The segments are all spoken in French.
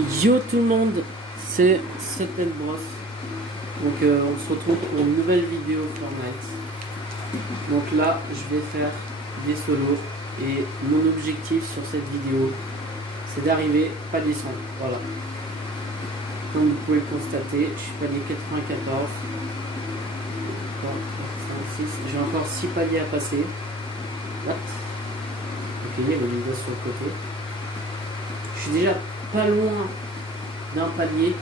Yo tout le monde, c'est Bros. Donc on se retrouve pour une nouvelle vidéo Fortnite. Donc là je vais faire des solos et mon objectif sur cette vidéo c'est d'arriver pas descendre. Voilà. Comme vous pouvez le constater, je suis palier 94. 3, 4, 5, 6. J'ai encore 6 paliers à passer. What? Ok, il y a le niveau sur le côté. Je suis déjà pas loin d'un palier.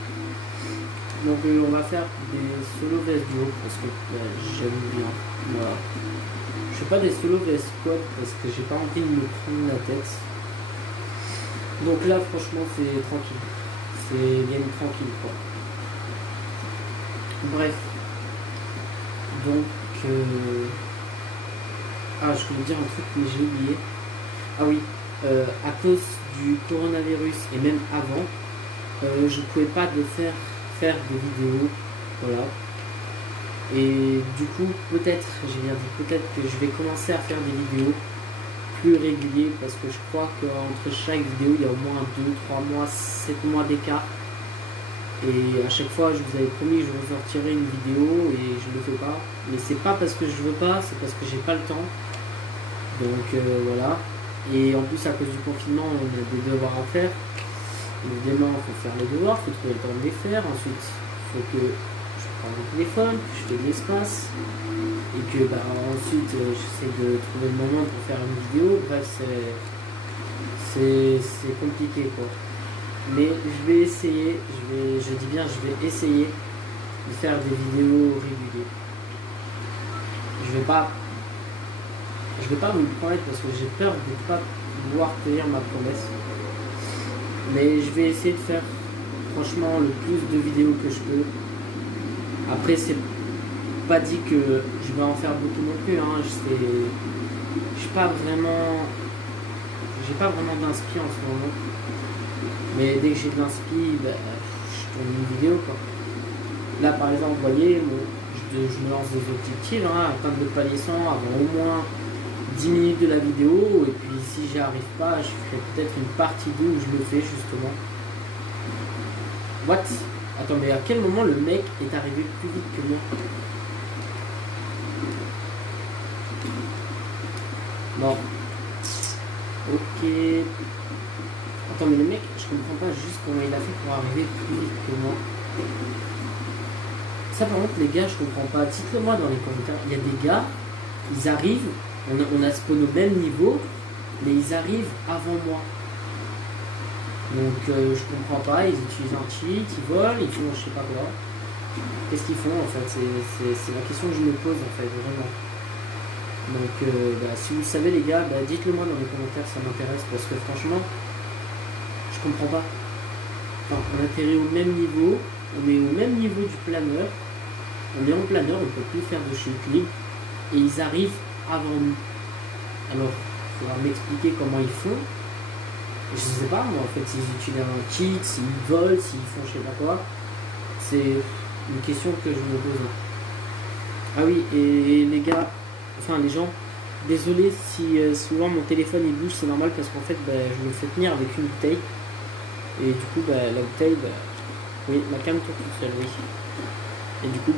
Donc on va faire des solo vs duo parce que j'aime bien. Voilà. Je fais pas des solo vs squad parce que j'ai pas envie de me prendre la tête. Donc là franchement c'est tranquille. C'est game tranquille quoi. Bref. Donc ah je voulais dire un truc mais j'ai oublié. Ah oui, à cause du coronavirus et même avant, je pouvais pas faire des vidéos, voilà. Et du coup, peut-être, j'ai bien dit peut-être que je vais commencer à faire des vidéos plus réguliers parce que je crois qu'entre chaque vidéo, il y a au moins 2, 3 mois, 7 mois d'écart. Et à chaque fois, je vous avais promis que je vous sortirais une vidéo et je ne le fais pas. Mais c'est pas parce que je veux pas, c'est parce que j'ai pas le temps. Donc voilà. Et en plus, à cause du confinement, on a des devoirs à faire. Évidemment, il faut faire les devoirs, il faut trouver le temps de les faire. Ensuite, il faut que je prenne mon téléphone, que je fais de l'espace. Et que ensuite, j'essaie de trouver le moment pour faire une vidéo. Bref, c'est compliqué quoi. Mais je vais essayer, je dis bien, je vais essayer de faire des vidéos régulières. Je vais pas vous le promettre parce que j'ai peur de ne pas pouvoir tenir ma promesse. Mais je vais essayer de faire franchement le plus de vidéos que je peux. Après c'est pas dit que je vais en faire beaucoup non plus. Hein. Je suis pas vraiment. J'ai pas vraiment d'inspi en ce moment. Mais dès que j'ai de l'inspi, je tourne une vidéo quoi. Là par exemple, vous voyez, je me lance des objectifs, hein, atteindre le palier 100 avant au moins 10 minutes de la vidéo, et puis si j'y arrive pas, je ferai peut-être une partie 2 où je le fais justement. What? Attends, mais à quel moment le mec est arrivé plus vite que moi? Bon. Ok. Attends, mais le mec, je comprends pas juste comment il a fait pour arriver plus vite que moi. Ça par contre les gars, je comprends pas. Dites-le moi dans les commentaires. Il y a des gars, ils arrivent. On a spawn au même niveau, mais ils arrivent avant moi. Donc je comprends pas, ils utilisent un cheat, ils volent, ils font je sais pas quoi. Qu'est-ce qu'ils font en fait? C'est la question que je me pose en fait, vraiment. Donc si vous savez les gars, dites-le moi dans les commentaires, ça m'intéresse parce que franchement, je comprends pas. Enfin, on atterrit au même niveau, on est au même niveau du planeur, on est en planeur, on peut plus faire de chute libre, et ils arrivent avant nous. Alors, il faudra m'expliquer comment ils font. Je sais pas, moi, en fait, s'ils utilisent un cheat, s'ils volent, s'ils font je sais pas quoi. C'est une question que je me pose. Ah oui, et les gars, enfin les gens, désolé si souvent mon téléphone il bouge, c'est normal parce qu'en fait, je me fais tenir avec une bouteille. Et du coup, la bouteille, oui, ma cam tourne toute seule, oui. Et du coup,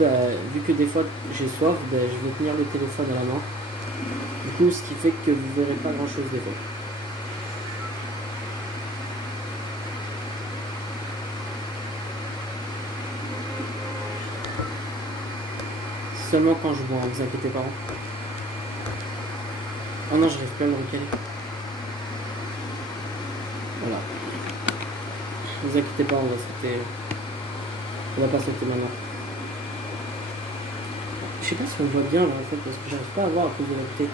vu que des fois j'ai soif, je vais tenir le téléphone à la main. Du coup, ce qui fait que vous verrez pas grand chose des fois. Seulement quand je bois, hein, vous inquiétez pas. Oh non, je reste pas à me recaler. Voilà. Vous inquiétez pas, on va pas sauter maintenant. Je sais pas si on voit bien là en fait parce que j'arrive pas à voir à cause de la bouteille.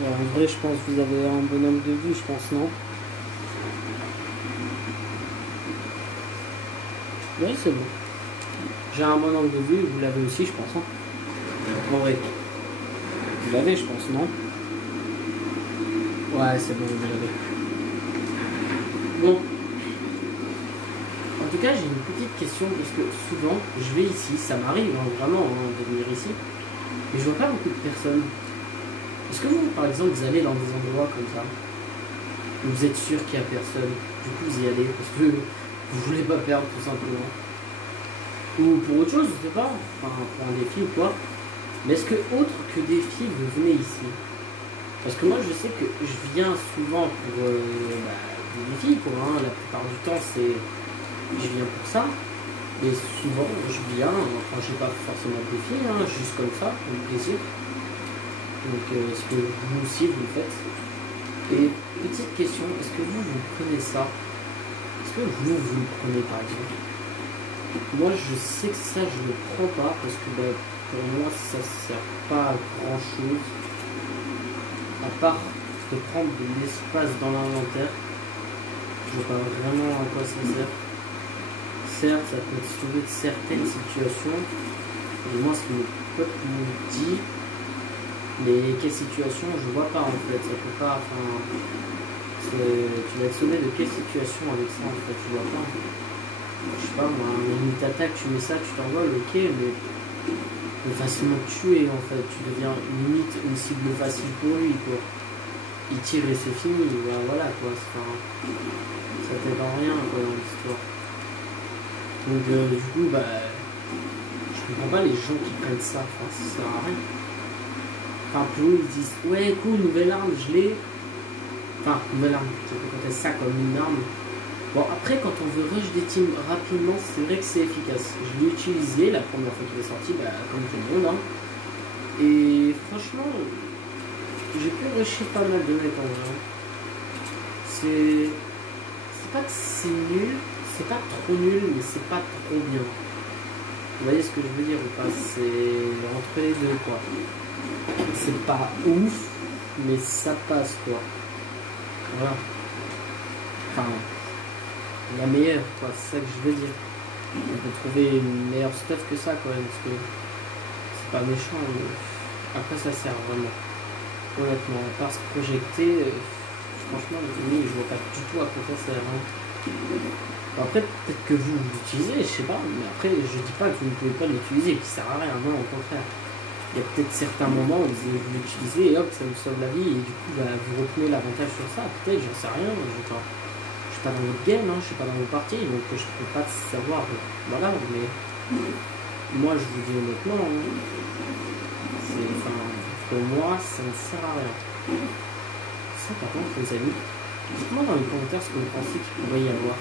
Alors, en vrai je pense que vous avez un bonhomme de vue, je pense non. Oui c'est bon. J'ai un bon angle de vue, vous l'avez aussi je pense. Hein. En vrai. Vous l'avez je pense, non? Ouais c'est bon, vous l'avez. Bon. En tout cas, j'ai une petite question parce que souvent, je vais ici, ça m'arrive vraiment de venir ici, mais je vois pas beaucoup de personnes. Est-ce que vous, par exemple, vous allez dans des endroits comme ça? Vous êtes sûr qu'il n'y a personne, du coup vous y allez parce que vous voulez pas perdre tout simplement. Ou pour autre chose, je sais pas, enfin pour un défi ou quoi. Mais est-ce que autre que défi, vous venez ici? Parce que moi je sais que je viens souvent pour des défis, quoi, hein. La plupart du temps je viens pour ça. Et souvent je viens, enfin j'ai pas forcément de défi, hein, juste comme ça, pour le plaisir. Donc est-ce que vous aussi vous le faites? Et petite question, est-ce que vous prenez ça? Est-ce que vous le prenez par exemple? Moi je sais que ça je le prends pas parce que pour moi ça sert pas à grand chose. À part de prendre de l'espace dans l'inventaire. Je vois pas vraiment à quoi ça sert. Certes, ça peut sauver de certaines situations. Et moi ce que mon pote me dit. Mais quelle situation, je vois pas en fait. Ça peut pas. Enfin. Tu vas être sauvé de quelle situation avec ça en fait, tu vois pas. Je sais pas moi, une t'attaque, tu mets ça, tu t'envoles, ok, mais facilement tuer en fait, tu deviens limite une cible facile pour lui quoi. Il tire et c'est fini, voilà quoi, enfin, ça t'aide en rien quoi dans l'histoire. Donc du coup je comprends pas les gens qui prennent ça, enfin ça sert à rien. Enfin pour eux ils disent ouais cool, nouvelle arme, je l'ai. Enfin nouvelle arme, ça peut compter ça comme une arme. Bon après quand on veut rush des teams rapidement, c'est vrai que c'est efficace. Je l'ai utilisé la première fois qu'il est sorti, comme tout le monde. Hein. Et franchement, j'ai pu rusher pas mal de mecs en vrai. C'est pas que c'est nul, c'est pas trop nul, mais c'est pas trop bien. Vous voyez ce que je veux dire ou pas? C'est entre les deux quoi. C'est pas ouf, mais ça passe quoi. Voilà. Enfin. La meilleure, quoi, c'est ça que je veux dire. On peut trouver une meilleure stuff que ça, quand même, parce que c'est pas méchant, mais après ça sert vraiment. Honnêtement, à part se projeter, franchement, oui, je vois pas du tout à quoi ça sert. Hein. Bon, après, peut-être que vous l'utilisez, je sais pas, mais après, je dis pas que vous ne pouvez pas l'utiliser, qui sert à rien, non, au contraire. Il y a peut-être certains moments où vous l'utilisez et hop, ça vous sauve la vie, et du coup, vous reprenez l'avantage sur ça, peut-être, j'en sais rien, je sais pas. Je suis pas dans votre game, hein, je suis pas dans vos parties, donc je peux pas savoir, voilà, mais moi je vous dis honnêtement, hein, pour moi ça ne sert à rien. Ça par contre les amis, dites-moi dans les commentaires ce que vous pensez qu'il pourrait y avoir.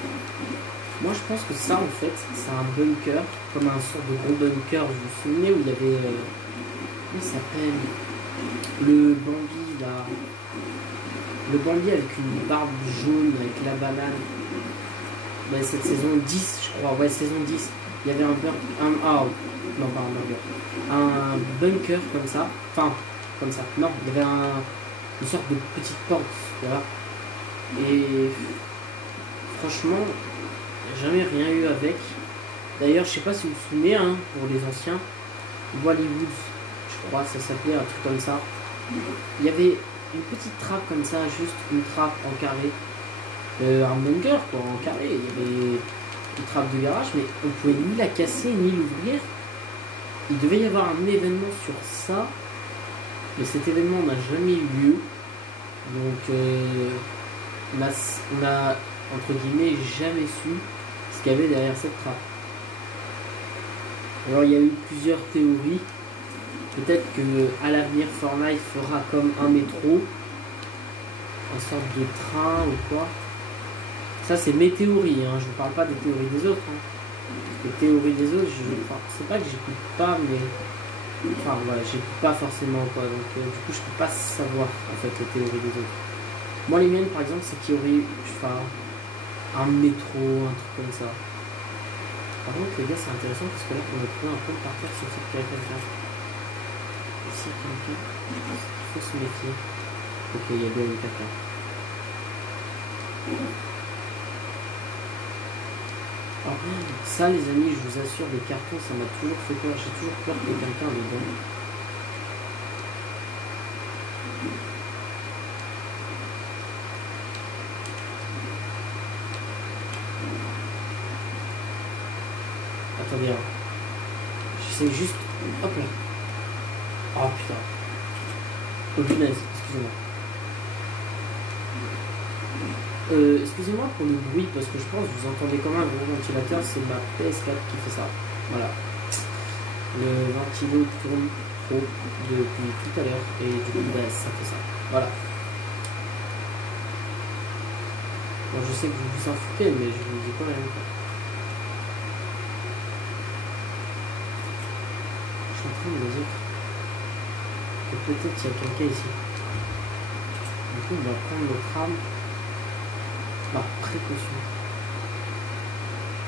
Moi je pense que ça en fait, c'est un bunker, comme un sort de gros bunker, vous vous souvenez où il y avait, comment il s'appelle, le Bambi là. Le Bambi avec une barbe jaune, avec la banane. Cette saison 10, je crois. Ouais, saison 10. Il y avait un bunker comme ça. Enfin, comme ça. Non, il y avait une sorte de petite porte. Voilà. Et franchement, jamais rien eu avec. D'ailleurs, je sais pas si vous vous souvenez, hein, pour les anciens, Bollywood, je crois, ça s'appelait un truc comme ça. Il y avait une petite trappe comme ça, juste une trappe en carré, un bunker quoi, en carré. Il y avait une trappe de garage, mais on pouvait ni la casser ni l'ouvrir. Il devait y avoir un événement sur ça, mais cet événement n'a jamais eu lieu. Donc on a entre guillemets jamais su ce qu'il y avait derrière cette trappe. Alors il y a eu plusieurs théories. Peut-être qu'à l'avenir Fortnite fera comme un métro, une sorte de train ou quoi. Ça c'est mes théories, hein. Je ne parle pas des théories des autres. Hein. Les théories des autres, c'est pas que j'écoute pas, mais enfin voilà, j'écoute pas forcément quoi. Donc du coup je peux pas savoir en fait les théories des autres. Moi les miennes par exemple c'est qu'il y aurait un métro, un truc comme ça. Par contre les gars c'est intéressant parce que là on a trouvé un peu par terre sur cette quelqu'un. Ici, quelqu'un, il faut se méfier. Ok, il y a bien eu quelqu'un. Oh, ça, les amis, je vous assure, les cartons, ça m'a toujours fait peur. J'ai toujours peur qu'il y ait quelqu'un dedans. Attendez, j'essaie juste. Hop là. Oh putain. Oh punaise, excusez-moi. Excusez-moi pour le bruit, parce que je pense que vous entendez comme un gros ventilateur, c'est ma PS4 qui fait ça. Voilà. Le ventilo tourne trop depuis tout à l'heure, et du coup, bah, ça fait ça. Voilà. Bon, je sais que vous vous en foutez, mais je vous dis quand même. Je suis en train de me dire que peut-être il y a quelqu'un ici. Du coup, on va prendre le tram par précaution.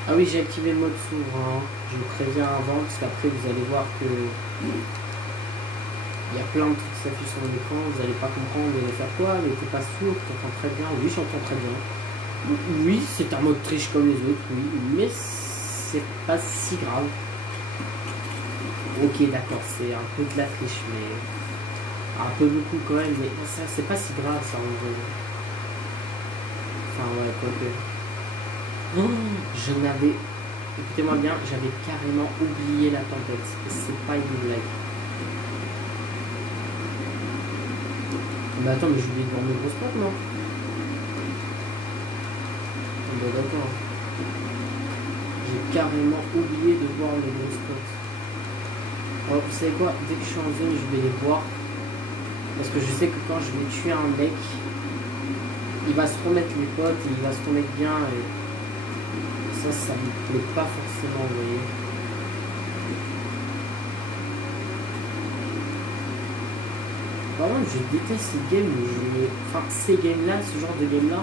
Ah oui, j'ai activé le mode souverain. Je vous préviens avant, parce qu'après vous allez voir que il y a plein de trucs qui s'affichent sur l'écran, vous n'allez pas comprendre, vous allez faire quoi, mais t'es pas sourd, t'entends très bien. Oui, j'entends très bien. Oui, c'est un mode triche comme les autres, oui, mais c'est pas si grave. Ok, d'accord, c'est un peu de la triche, mais un peu beaucoup quand même, mais ça, c'est pas si grave ça en vrai. Enfin, ouais, quoi que. Oh, je n'avais, écoutez-moi bien, j'avais carrément oublié la tempête. C'est pas une blague. Mais attends, mais j'ai oublié de voir mes gros spots, non? Bah d'accord. J'ai carrément oublié de voir mes gros spots. Alors, vous savez quoi? Dès que je suis en zone, je vais les voir. Parce que je sais que quand je vais tuer un mec, il va se remettre les potes, et il va se remettre bien. Et ça me plaît pas forcément, vous voyez. Par contre, je déteste ces games où enfin, ces games-là, ce genre de game-là,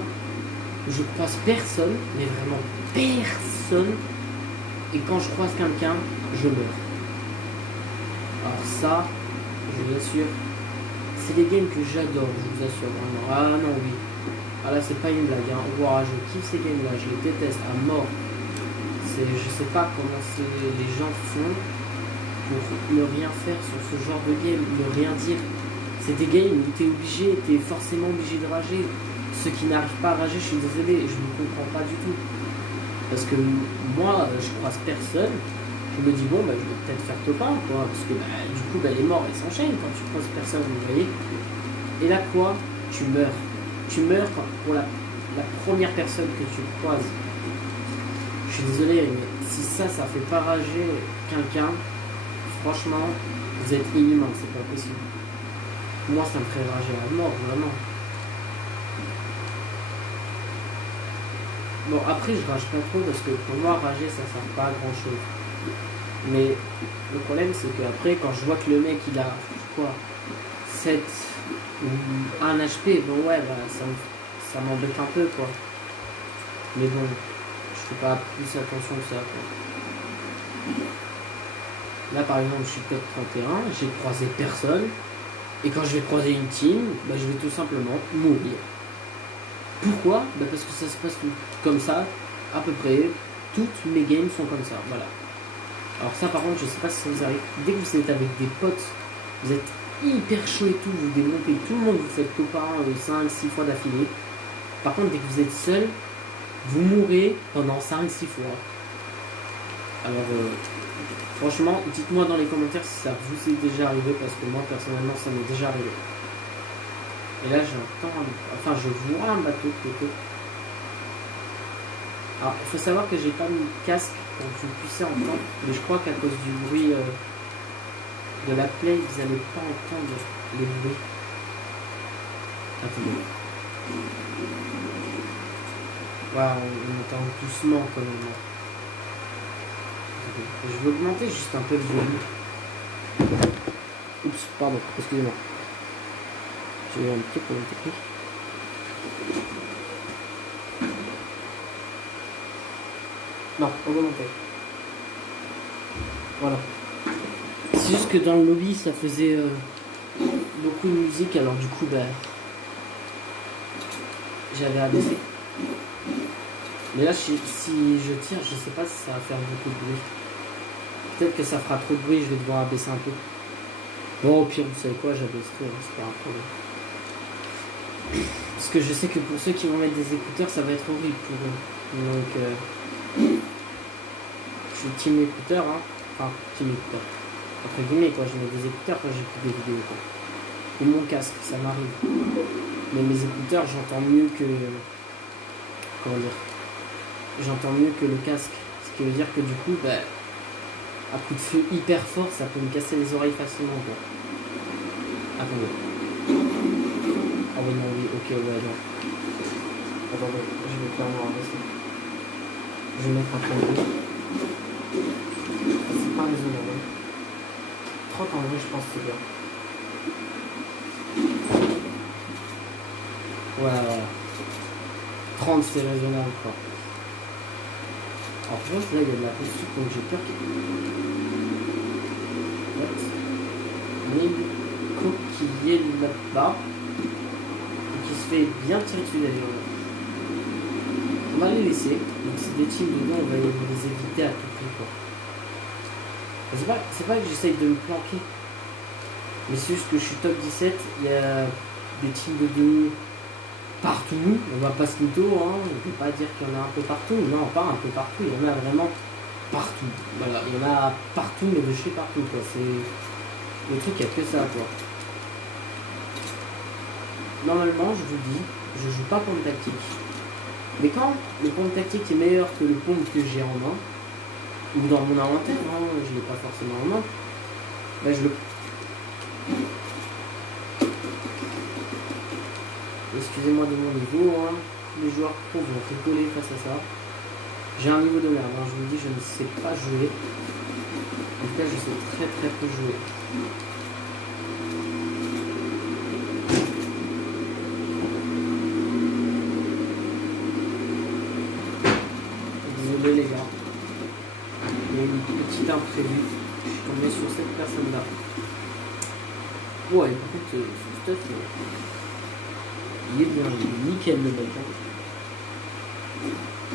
où je croise personne, mais vraiment personne, et quand je croise quelqu'un, je meurs. Alors ça, je vous assure, c'est des games que j'adore, je vous assure, vraiment. Ah non, oui. Ah là, c'est pas une blague, hein. Wow, je kiffe ces games-là, je les déteste à mort. Je sais pas comment les gens font pour ne rien faire sur ce genre de game, ne rien dire. C'est des games où t'es forcément obligé de rager. Ceux qui n'arrivent pas à rager, je suis désolé, je ne comprends pas du tout. Parce que moi, je croise personne, je me dis bon, bah, je vais peut-être faire copain, quoi, parce que bah, du coup, bah, les morts, elles s'enchaînent quand tu croises personne, vous voyez. Et là, quoi? Tu meurs. Tu meurs pour la première personne que tu croises. Je suis désolé, mais si ça fait pas rager quelqu'un, franchement, vous êtes inhumain, c'est pas possible. Moi, ça me ferait rager à mort, vraiment. Bon, après, je rage pas trop parce que pour moi, rager, ça sert pas à grand chose. Mais le problème, c'est que après, quand je vois que le mec, il a quoi, 7 ou 1 HP, bon, ouais, bah, ça m'embête un peu, quoi. Mais bon, je fais pas plus attention que ça, quoi. Là, par exemple, je suis peut-être 31, j'ai croisé personne. Et quand je vais croiser une team, bah, je vais tout simplement mourir. Pourquoi? Bah, parce que ça se passe comme ça, à peu près. Toutes mes games sont comme ça, voilà. Alors ça, par contre, je sais pas si ça vous arrive. Dès que vous êtes avec des potes, vous êtes hyper chaud et tout, vous démontez tout le monde, vous faites copain 5-6 fois d'affilée. Par contre, dès que vous êtes seul, vous mourrez pendant 5-6 fois. Alors, franchement, dites-moi dans les commentaires si ça vous est déjà arrivé, parce que moi, personnellement, ça m'est déjà arrivé. Et là, j'entends, enfin, je vois un bateau de côté. Alors, il faut savoir que j'ai pas mis de casque pour que vous puissiez entendre, mais je crois qu'à cause du bruit de la play, vous n'allez pas entendre les bruits. Attendez. Voilà, on entend doucement quand même. Je vais augmenter juste un peu le volume. Oups, pardon, excusez-moi. J'ai eu un petit problème technique. Non, augmenter. Voilà. C'est juste que dans le lobby, ça faisait beaucoup de musique, alors du coup, bah, j'avais abaissé. Mais là, si je tire, je sais pas si ça va faire beaucoup de bruit. Peut-être que ça fera trop de bruit, je vais devoir abaisser un peu. Bon, au pire, vous savez quoi, j'abaisserai, hein, c'est pas un problème. Parce que je sais que pour ceux qui vont mettre des écouteurs, ça va être horrible pour eux. Donc, je suis team écouteurs, hein. Enfin, team écouteurs. Entre guillemets, quoi, je mets des écouteurs quand j'écoute des vidéos, quoi. Ou mon casque, ça m'arrive. Mais mes écouteurs, j'entends mieux que comment dire, j'entends mieux que le casque. Ce qui veut dire que du coup, bah, un coup de feu hyper fort, ça peut me casser les oreilles facilement, quoi. Attendez. Ah oui, non, oui, ok, ouais, non. Attendez, je vais clairement avancer. Je vais mettre un peu de c'est pas raisonnable. 30 en vrai, je pense que c'est bien. Voilà, voilà. 30, c'est raisonnable, quoi. Alors, je vois que là, il y a de la posture, donc j'ai peur qu'il y ait une coquille là-bas et qui se fait bien tirer dessus d'ailleurs. On va les laisser. Donc, c'est des teams dedans, on va les éviter à tout prix, quoi. C'est pas que j'essaye de me planquer, mais c'est juste que je suis top 17, il y a des teams de 2 partout, on va pas se mytho, hein, on ne peut pas dire qu'il y en a un peu partout, non, pas un peu partout, il y en a vraiment partout. Voilà, il y en a partout, mais de chez partout, quoi. C'est le truc, il n'y a que ça, quoi. Normalement, je vous dis, je joue pas pompe tactique. Mais quand le pompe tactique est meilleur que le pompe que j'ai en main, ou dans mon inventaire, hein, je l'ai pas forcément en main, ben je le... Excusez-moi de mon niveau, hein. Les joueurs pro vont rigoler face à ça. J'ai un niveau de merde, hein. Je vous dis, je ne sais pas jouer. En tout cas, je sais très très peu jouer. Désolé les gars. Il y a une petite imprévue. Je suis tombé sur cette personne-là. Ouais, écoute, ce stuff, il est bien, il est nickel le mec.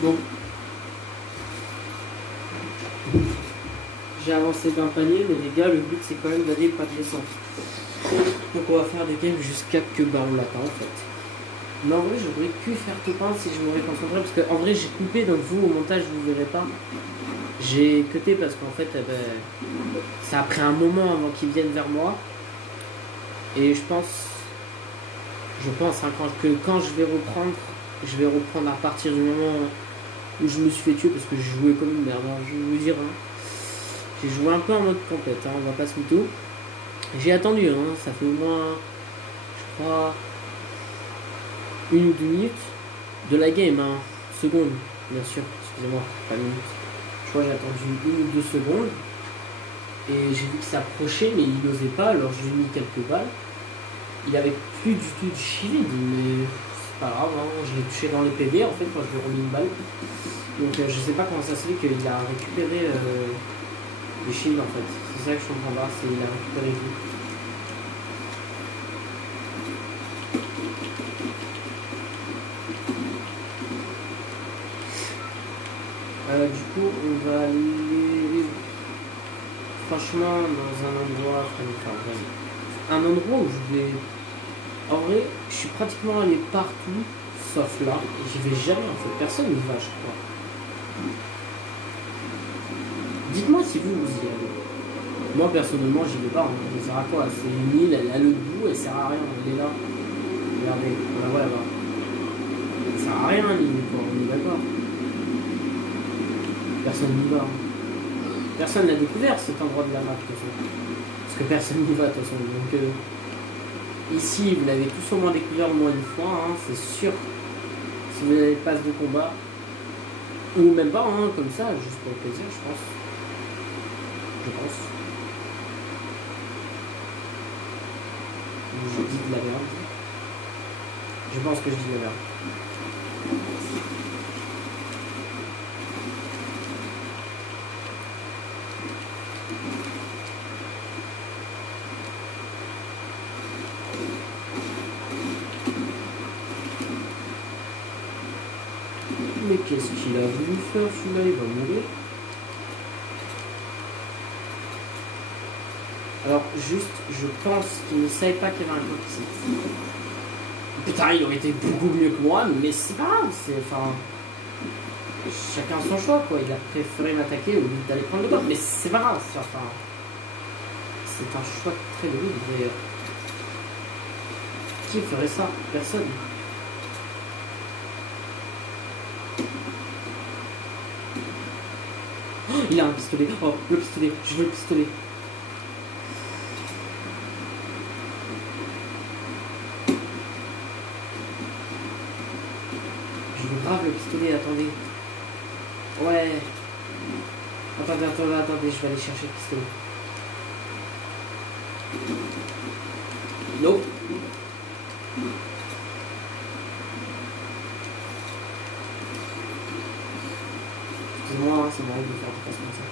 Donc, j'ai avancé d'un panier, mais les gars, le but c'est quand même d'aller pas de descendre. Donc on va faire des games jusqu'à que on l'attend en fait. Mais en vrai, j'aurais pu faire tout pain si je m'aurais concentré, parce qu'en vrai, j'ai coupé, donc vous, au montage, vous verrez pas. J'ai cuté parce qu'en fait, ça a pris un moment avant qu'ils viennent vers moi. Et je pense hein, quand je vais reprendre à partir du moment où je me suis fait tuer, parce que j'ai joué comme une merde, hein, je vais vous dire. Hein. J'ai joué un peu en mode compète, hein, on va pas se mytho. J'ai attendu, hein, ça fait au moins, je crois, 1 ou 2 minutes de la game, hein, secondes, bien sûr, excusez-moi, pas minutes. Je crois que j'ai attendu 1 ou 2 secondes, et j'ai vu que ça approchait, mais il n'osait pas, alors je lui ai mis quelques balles. Il avait plus du tout de shield, mais c'est pas grave, hein, je l'ai touché dans les PV en fait quand je lui ai remis une balle. Donc je sais pas comment ça se fait qu'il a récupéré les shields en fait. C'est ça que je comprends pas, c'est qu'il a récupéré tout. Du coup, on va aller franchement dans un endroit, un endroit où je vais... En vrai, je suis pratiquement allé partout, sauf là. J'y vais jamais en fait, personne n'y va, je crois. Dites-moi si vous y allez. Moi personnellement, j'y vais pas, ça sert à quoi? C'est une île, elle a le bout, elle sert à rien, elle est là. Regardez, on la voit là-bas. Ça sert à rien l'île, quoi, on est d'accord. Personne n'y va. Personne n'a découvert cet endroit de la map, de toute façon. Parce que personne n'y va, de toute façon. Donc, ici, vous l'avez tous au moins découvert au moins une fois, hein, c'est sûr. Si vous avez pas de combat, ou même pas, hein, comme ça, juste pour le plaisir, je pense. Je pense. Je dis de la merde. Je pense que je dis de la merde. Mais qu'est-ce qu'il a voulu faire celui-là? Il va mourir. Alors juste, je pense qu'il ne savait pas qu'il y avait un coq ici. Putain, il aurait été beaucoup mieux que moi, mais c'est pas grave, c'est enfin... Chacun son choix, quoi. Il a préféré m'attaquer au lieu d'aller prendre le coq, mais c'est pas grave, enfin... C'est un choix très lourd, d'ailleurs. Qui ferait ça? Personne. Oh, il a un pistolet. Oh, le pistolet. Je veux le pistolet. Je veux grave le pistolet, attendez. Ouais. Attendez, je vais aller chercher le pistolet. Nope. Excusez-moi, ça m'arrive de faire des choses comme ça.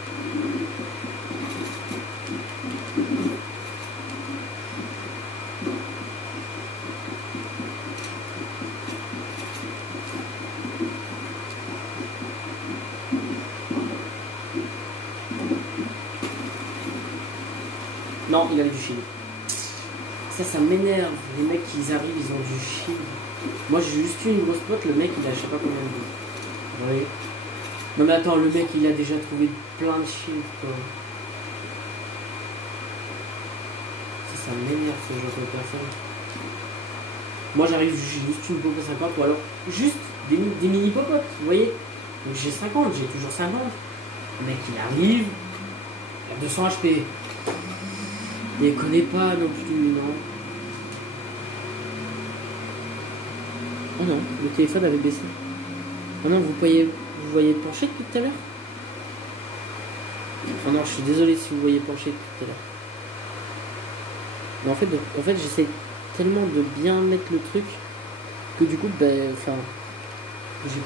Non, il avait du shield. Ça m'énerve. Les mecs, ils arrivent, ils ont du shield. Moi, j'ai juste eu une grosse pote, le mec, il a je sais pas combien de vie. Vous voyez? Non mais attends, le mec, il a déjà trouvé plein de shield, quoi. Ça m'énerve, ce genre de personne. Moi, j'arrive, j'ai juste une popo 50, ou alors juste des mini popotes, vous voyez? Donc j'ai 50, j'ai toujours 50. Le mec, il arrive, il a 200 HP. Il connaît pas non plus, non. Oh non, le téléphone avait baissé. Oh non, vous voyez pencher depuis tout à l'heure? Oh non, je suis désolé si vous voyez pencher depuis tout à l'heure. Mais en fait j'essaie tellement de bien mettre le truc que du coup, j'ai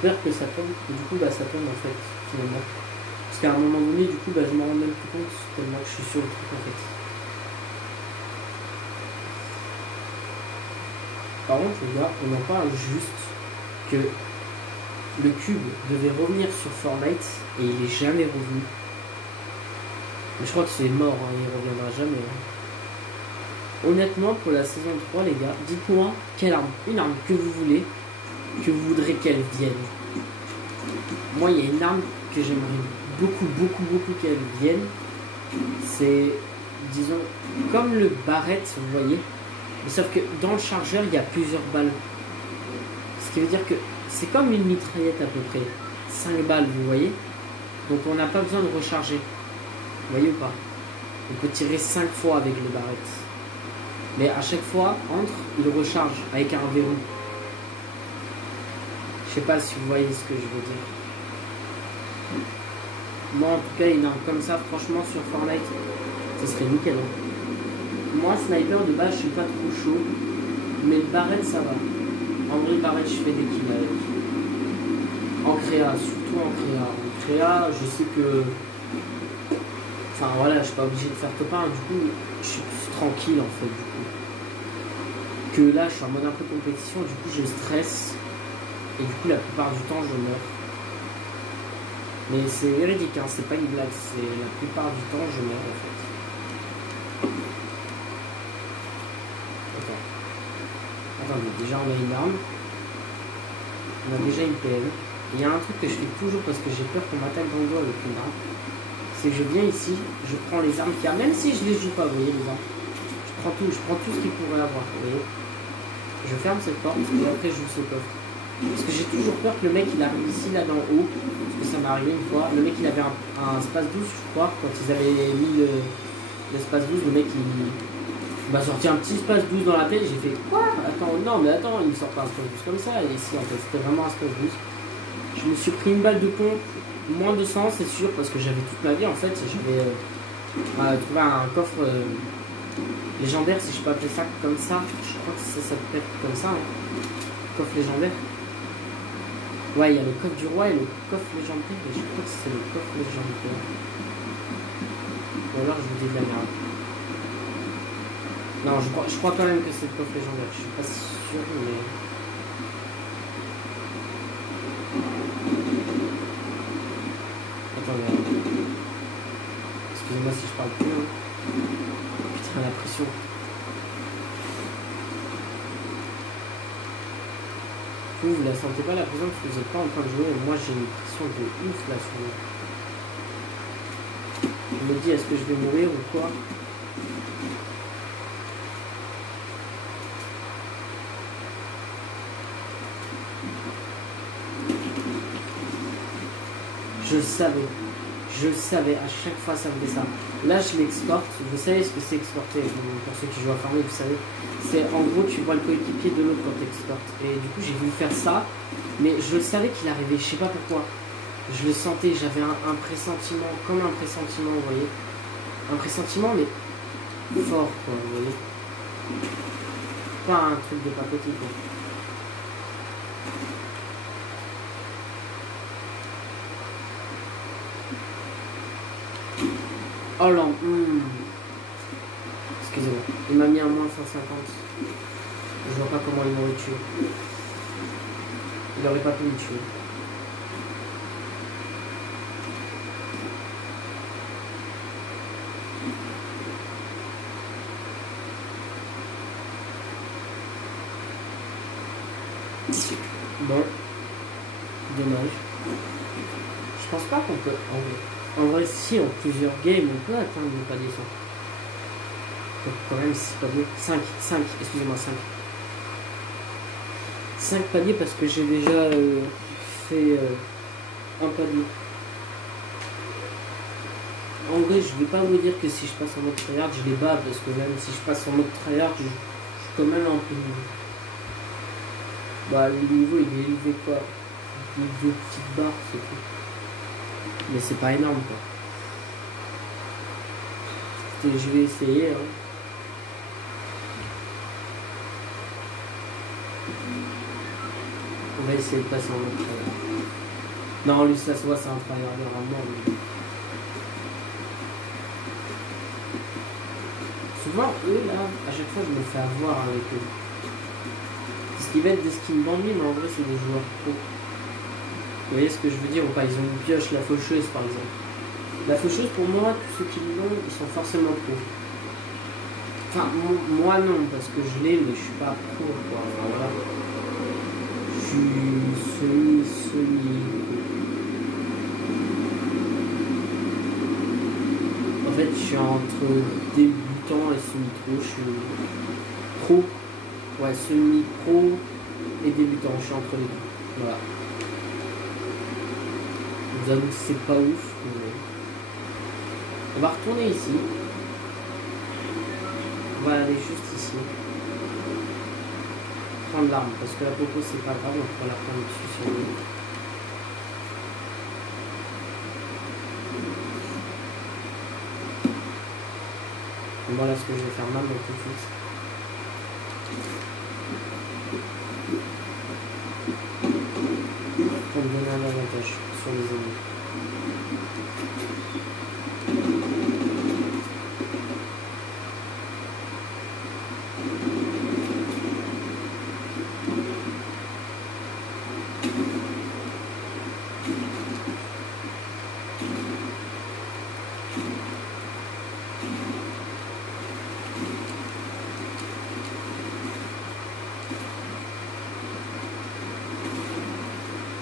peur que ça tombe. Et du coup, ça tombe en fait, finalement. Parce qu'à un moment donné, du coup, je m'en rends même plus compte tellement que je suis sur le truc en fait. Par contre, les gars, on en parle juste que le cube devait revenir sur Fortnite et il est jamais revenu. Mais je crois que c'est mort, hein, il reviendra jamais. Hein. Honnêtement, pour la saison 3, les gars, dites-moi quelle arme, une arme que vous voulez, que vous voudrez qu'elle vienne. Moi, il y a une arme que j'aimerais beaucoup qu'elle vienne. C'est, disons, comme le Barrett, vous voyez. Mais sauf que dans le chargeur, il y a plusieurs balles. Ce qui veut dire que c'est comme une mitraillette à peu près. 5 balles, vous voyez. Donc on n'a pas besoin de recharger. Vous voyez ou pas? On peut tirer 5 fois avec le Barrett. Mais à chaque fois, il recharge avec un verrou. Je sais pas si vous voyez ce que je veux dire. Moi en tout cas, une arme comme ça, franchement, sur Fortnite, ce serait nickel. Hein. Moi, sniper de base, je suis pas trop chaud. Mais le Barrett, ça va. En vrai, le Barrett, je fais des kills avec. En créa, surtout en créa. En créa, je sais que... Enfin voilà, je suis pas obligé de faire top 1. Du coup, je suis plus tranquille en fait. Du coup. Que là, je suis en mode un peu compétition. Du coup, je stresse. Et du coup, la plupart du temps, je meurs. Mais c'est véridique, hein, c'est pas une blague. C'est la plupart du temps, je meurs en fait. Attendez, déjà on a une arme, on a déjà une PL. Il y a un truc que je fais toujours parce que j'ai peur qu'on m'attaque dans le dos avec une arme. C'est que je viens ici, je prends les armes qu'il y a, même si je les joue pas, vous voyez les armes. Je prends tout ce qu'il pourrait avoir, vous voyez. Je ferme cette porte et après je joue ce coffre. Parce que j'ai toujours peur que le mec il arrive ici, là d'en haut, parce que ça m'est arrivé une fois. Le mec il avait un space 12, je crois, quand ils avaient mis l'espace 12, le mec il m'a sorti un petit espace 12 dans la tête, j'ai fait quoi? Attends, non mais attends, il me sort pas un espace 12 comme ça, et ici en fait c'était vraiment un espace 12. Je me suis pris une balle de pompe, moins de 100 c'est sûr, parce que j'avais toute ma vie en fait, j'avais trouvé un coffre légendaire, si je peux appeler ça comme ça, je crois que ça s'appelle comme ça, hein. Coffre légendaire. Ouais, il y a le coffre du roi et le coffre légendaire, et je crois que c'est le coffre légendaire. Ou alors je vous dis de la merde. Non, je crois quand même que c'est le coffre légendaire, je suis pas sûr, mais... Attendez. Excusez-moi si je parle plus. Hein. Putain, la pression. Vous la sentez pas la pression parce que vous n'êtes pas en train de jouer, et moi j'ai une pression de ouf là sur moi. Je me dis, est-ce que je vais mourir ou quoi? Je le savais. Je le savais. À chaque fois, ça me fait ça. Là, je l'exporte. Vous savez ce que c'est exporter. Pour ceux qui jouent à Farming, vous savez. C'est en gros, tu vois le coéquipier de l'autre quand tu exportes. Et du coup, j'ai voulu faire ça. Mais je savais qu'il arrivait. Je sais pas pourquoi. Je le sentais. J'avais un pressentiment. Comme un pressentiment, vous voyez. Un pressentiment, mais fort, quoi, vous voyez. Pas un truc de papotis, quoi. Oh là, excusez-moi, il m'a mis un moins 150. Je vois pas comment il m'aurait tué. Il aurait pas pu me tuer. Bon, dommage. Je pense pas qu'on peut. En vrai, si en plusieurs games, on peut atteindre le palier 100. Donc, quand même 6 paliers. 5, excusez-moi, 5. 5 paliers parce que j'ai déjà fait un palier. En vrai, je vais pas vous dire que si je passe en mode tryhard, je les bats parce que même si je passe en mode tryhard, je suis quand même un peu niveau. Bah, le niveau il est élevé quoi. Il est deux petites barres, c'est tout. Mais c'est pas énorme quoi. Écoutez, je vais essayer. Hein. On va essayer de passer en mode tryhard. Non, lui ça se voit, c'est un tryharder à mort. Mais... souvent, eux là, à chaque fois je me fais avoir avec eux. Ce qui va être des skins bandits, mais en vrai c'est des joueurs pro. Vous voyez ce que je veux dire ou pas? Ils ont une pioche, la faucheuse par exemple. La faucheuse pour moi, tous ceux qui l'ont, ils sont forcément pro. Enfin, moi non, parce que je l'ai, mais je suis pas pro quoi. Enfin voilà. Je suis semi. En fait, je suis entre débutant et semi-pro. Je suis pro. Ouais, semi-pro et débutant. Je suis entre les deux. Voilà. Je vous avoue que c'est pas ouf. Mais... on va retourner ici. On va aller juste ici. Prendre l'arme, parce que la popo c'est pas grave, on peut la prendre dessus sur lui. Voilà ce que je vais faire maintenant tout de suite. Pour me donner un avantage sur les ennemis.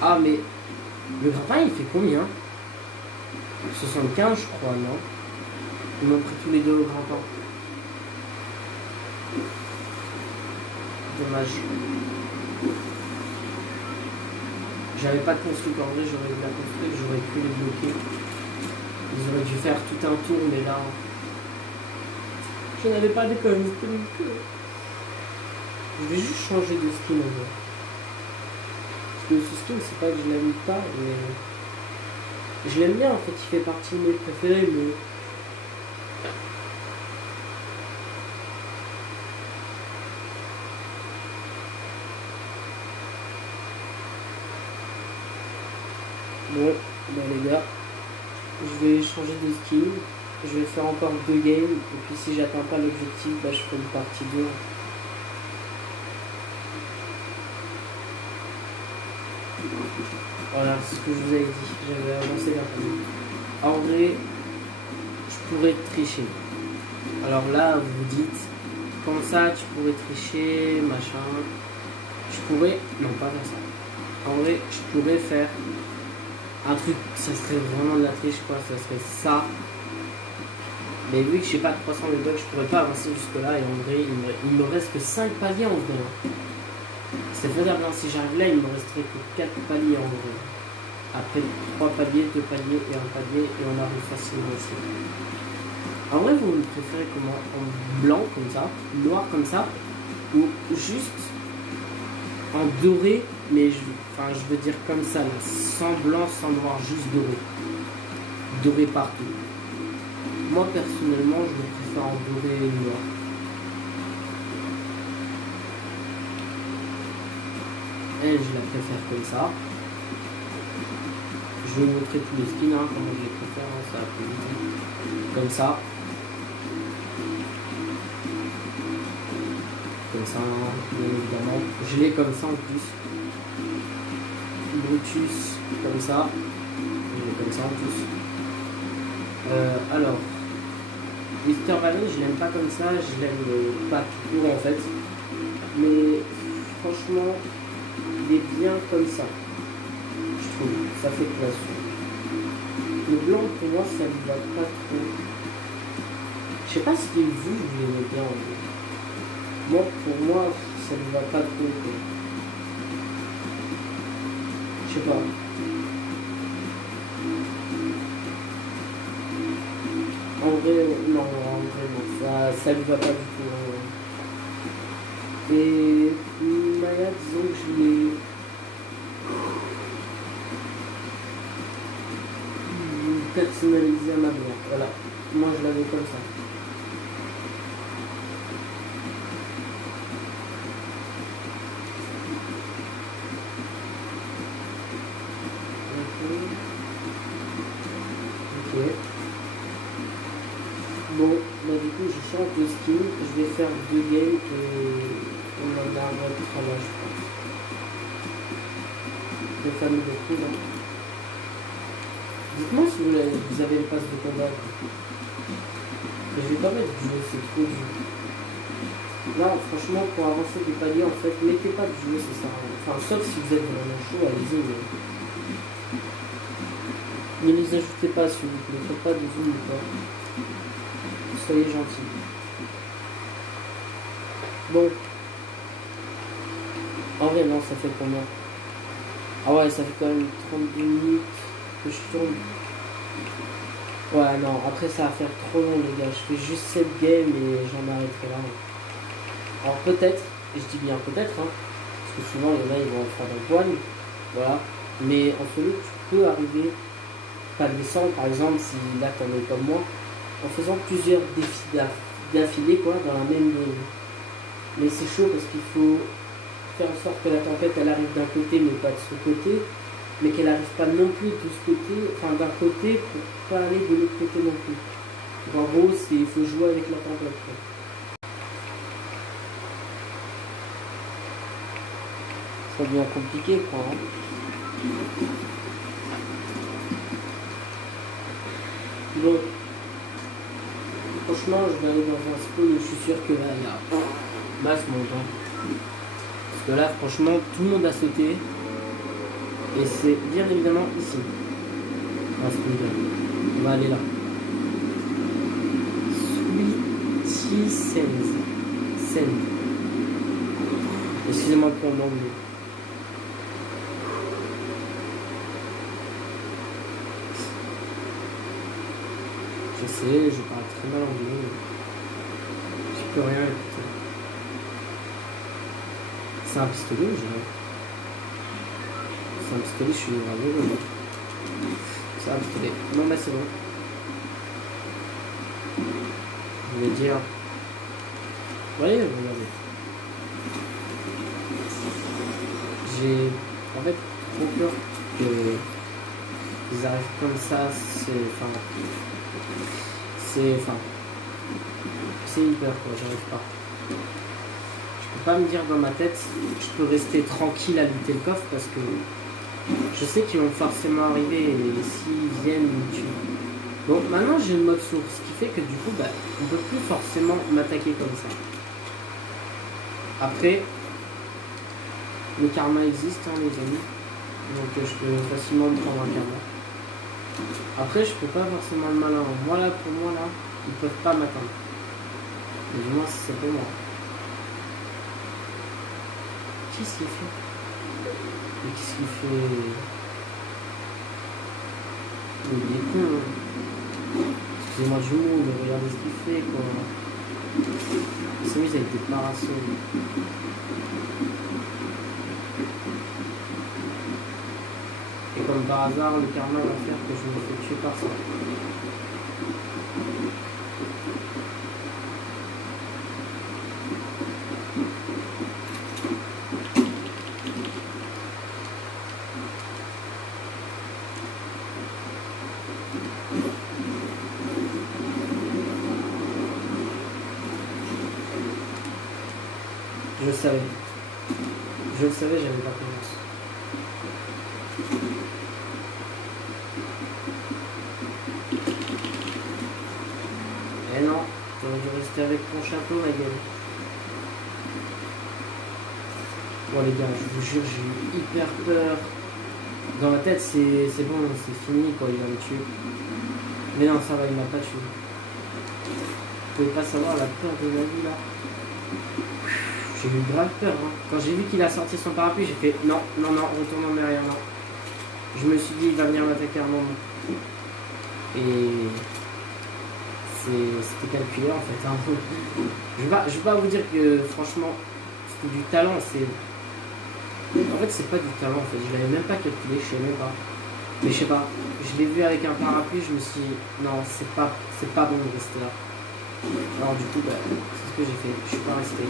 Ah mais le grappin il fait combien? 75 je crois, non? Ils m'ont pris tous les deux au grappin. Dommage. J'avais pas de construit, en vrai j'aurais eu la construit, j'aurais pu les bloquer. Ils auraient dû faire tout un tour, mais là je n'avais pas de construit. Je vais juste changer de skin en vrai. Parce que ce skin c'est pas que je l'aime pas, mais je l'aime bien en fait, il fait partie de mes préférés, mais bon, bah les gars, je vais changer de skin, je vais faire encore 2 games, et puis si j'atteins pas l'objectif, bah je ferai une partie 2. Voilà, c'est ce que je vous avais dit, j'avais avancé vers là. En vrai, je pourrais tricher. Alors là, vous vous dites, comme ça, tu pourrais tricher, machin. Je pourrais, non pas faire ça. En vrai, je pourrais faire un truc, ça serait vraiment de la triche quoi, ça serait ça. Mais vu que j'ai pas 300 de bugs, je pourrais pas avancer jusque là, et en vrai, il me reste que 5 paliers en vrai. C'est faisable, hein. Si j'arrive là, il me resterait que 4 paliers en vrai. Après 3 paliers, 2 paliers et un palier, et on arrive facilement ici. En vrai, vous préférez comment? En blanc comme ça, noir comme ça, ou juste en doré, mais je veux dire comme ça, là, sans blanc, sans noir, juste doré. Doré partout. Moi, personnellement, je le préfère en doré et noir. Et je la préfère comme ça. Je vais vous montrer tous les skins, hein, comment je les préfère, hein, ça va plus vite. Comme ça. Comme ça, bien évidemment. Je l'ai comme ça en plus. Brutus, comme ça. Je l'ai comme ça en plus. Alors, Mister Valley, je l'aime pas comme ça, je l'aime pas tout court en fait. Mais franchement, il est bien comme ça. Je trouve, ça fait classe. Le blanc pour moi, ça ne va pas trop. Je sais pas si vous l'aimez bien. Moi, pour moi, ça ne va pas trop. Je sais pas. En vrai, non, ça lui va pas du tout. Et Maya, disons que je l'ai personnalisé à ma manière. Voilà, moi je l'avais comme ça. Ok. Bon, bah du coup je change de skin, je vais faire 2 games et on en a un autre travail, je pense. Le fameux de coup là. Dites-moi si vous avez le pass de combat. Mais je vais pas mettre du jeu, c'est trop dur. Là franchement pour avancer des paliers en fait, mettez pas de jeu, c'est ça. Enfin sauf si vous êtes vraiment chaud, allez-y. Mais ne les ajoutez pas s'il vous plaît, faites pas de zoom ou pas. Soyez gentils. Bon. En vrai, non, ça fait combien? Ah ouais, ça fait quand même 32 minutes que je tourne. Ouais, non, après ça va faire trop long, les gars. Je fais juste 7 games et j'en arrêterai là. Alors peut-être, et je dis bien peut-être, hein, parce que souvent, il y en a, ils vont en faire un poil. Voilà. Mais en solo, tu peux arriver, pas les 100, par exemple, si là, t'en es comme moi, en faisant plusieurs défis d'affilée quoi, dans la même ligne. Mais c'est chaud parce qu'il faut faire en sorte que la tempête elle arrive d'un côté mais pas de ce côté, mais qu'elle n'arrive pas non plus de ce côté, enfin d'un côté pour pas aller de l'autre côté non plus. Donc, en gros, il faut jouer avec la tempête. Quoi. Ça devient compliqué quoi. Hein. Bon. Franchement, je vais aller dans un spawn où je suis sûr que là, il y a masse montant. Parce que là, franchement, tout le monde a sauté. Et c'est bien évidemment ici. Un spawn. On va aller là. Sweetie Send. Excusez-moi pour l'anglais. Je sais, je parle très mal anglais. Je peux rien écouter. C'est un pistolet, je dirais. C'est un pistolet, je suis vraiment. C'est un pistolet. Non, mais c'est bon. Je vais dire. Voyez, regardez. J'ai en fait trop peur que ils arrivent comme ça. C'est une peur quoi, j'arrive pas. Je peux pas me dire dans ma tête, je peux rester tranquille à lutter le coffre parce que je sais qu'ils vont forcément arriver et s'ils viennent, ils me tuent. Bon, maintenant j'ai le mode source, ce qui fait que du coup, on peut plus forcément m'attaquer comme ça. Après, le karma existe, hein, les amis. Donc je peux facilement me prendre un karma. Après, je peux pas forcément le malin. Moi là, pour moi là, ils peuvent pas m'atteindre. Mais du moins, c'est pour moi. Qu'est-ce qu'il fait? Mais qu'est-ce qu'il fait? Il est con. Hein. Excusez-moi du mot, mais regardez ce qu'il fait quoi. Il s'amuse avec des parasols. Et comme par hasard, le karma va faire que je me fais tuer par ça. Je le savais. Je le savais, j'avais pas confiance. Eh non, t'aurais dû rester avec ton chapeau, ma gueule. Bon les gars, je vous jure, j'ai eu hyper peur. Dans ma tête, c'est bon, c'est fini, quoi, il va me tuer. Mais non, ça va, il m'a pas tué. Vous pouvez pas savoir la peur de ma vie, là. J'ai eu grave peur, hein. Quand j'ai vu qu'il a sorti son parapluie, j'ai fait non, non, non, retourne en arrière, non. Je me suis dit, il va venir m'attaquer à un moment. Et c'était calculé en fait. Hein. Je vais pas vous dire que franchement, c'était du talent. En fait, c'est pas du talent en fait. Je l'avais même pas calculé, je sais même pas. Mais je sais pas. Je l'ai vu avec un parapluie, je me suis dit, non, c'est pas bon de rester là. Alors du coup, bah, c'est ce que j'ai fait. Je suis pas resté.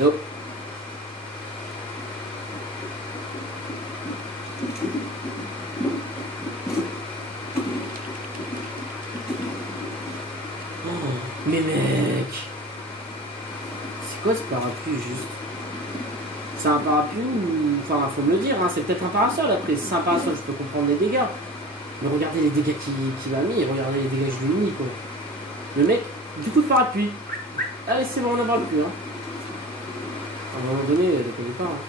Nope. Oh, mais mec, c'est quoi ce parapluie juste? C'est un parapluie ou... Enfin, faut me le dire, hein, c'est peut-être un parasol après. Si c'est un parasol, je peux comprendre les dégâts. Mais regardez les dégâts qu'il a mis et regardez les dégâts que je lui ai mis, quoi. Le mec, du coup de parapluie. Allez, c'est bon, on n'en parle plus, hein. À un moment donné, ne connais pas. Hein.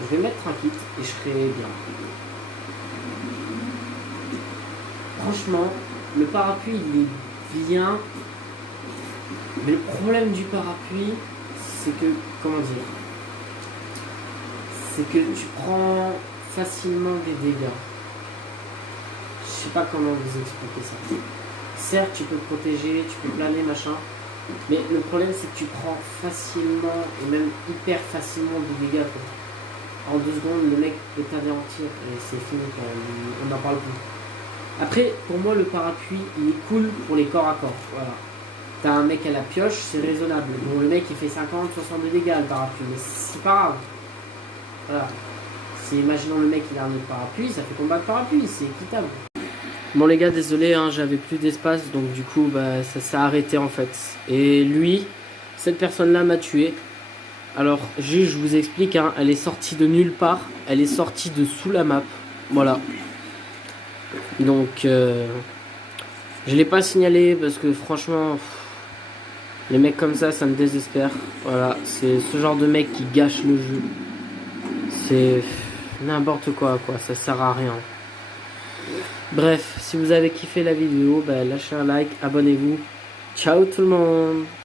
Je vais mettre un kit et je serai bien. Franchement, le parapluie, il est bien. Mais le problème du parapluie, c'est que, comment dire, c'est que tu prends facilement des dégâts. Je sais pas comment vous expliquer ça. Certes, tu peux te protéger, tu peux planer, machin. Mais le problème, c'est que tu prends facilement, et même hyper facilement des dégâts. Quoi. En 2 secondes, le mec peut t'anéantir et c'est fini. Quoi. On n'en parle plus. Après, pour moi, le parapluie, il est cool pour les corps à corps. Voilà. T'as un mec à la pioche, c'est raisonnable. Bon, le mec, il fait 50, 60 de dégâts, le parapluie. Mais c'est pas grave. Voilà. Imaginons le mec, il a un autre parapluie, ça fait combat de parapluie, c'est équitable. Bon les gars, désolé, hein, j'avais plus d'espace, donc du coup, bah, ça s'est arrêté en fait. Et lui, cette personne-là m'a tué. Alors, juste, je vous explique, hein, elle est sortie de nulle part, elle est sortie de sous la map. Voilà. Donc, je l'ai pas signalé parce que franchement, les mecs comme ça me désespère. Voilà, c'est ce genre de mec qui gâche le jeu. C'est n'importe quoi, ça sert à rien. Bref, si vous avez kiffé la vidéo, bah, lâchez un like, abonnez-vous. Ciao tout le monde!